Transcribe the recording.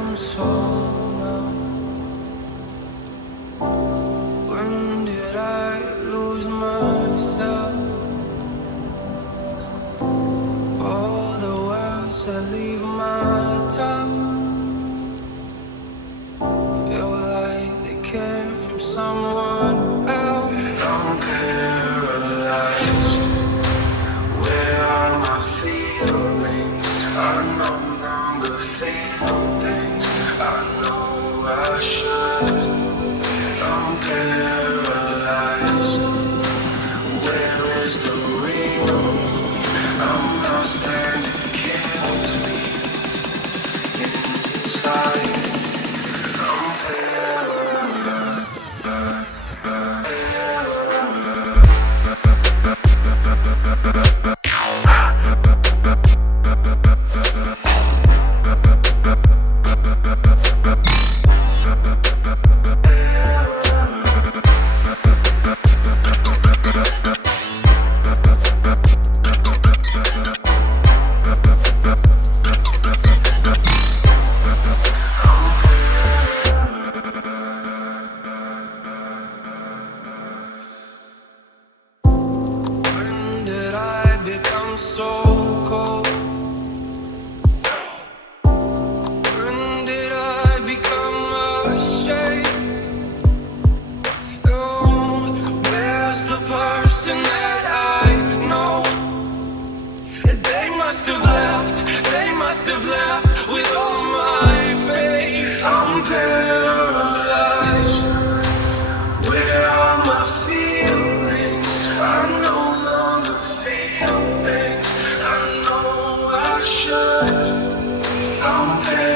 become so numb? When did I lose myself? All the words that leave my tongue feel like they came from someone else. I'm paralyzed. Where are my feelings? I no longer feel things I know I should. I'm paralyzed. Where is the real me? I'm lost and it kills me inside. I'm When did I become so cold? When did I become ashamed? Oh, where's the person that I know? They must have left with all my faith. I'm paralyzed. Where are my feelings? I no longer feel things I know I should. I'm paralyzed.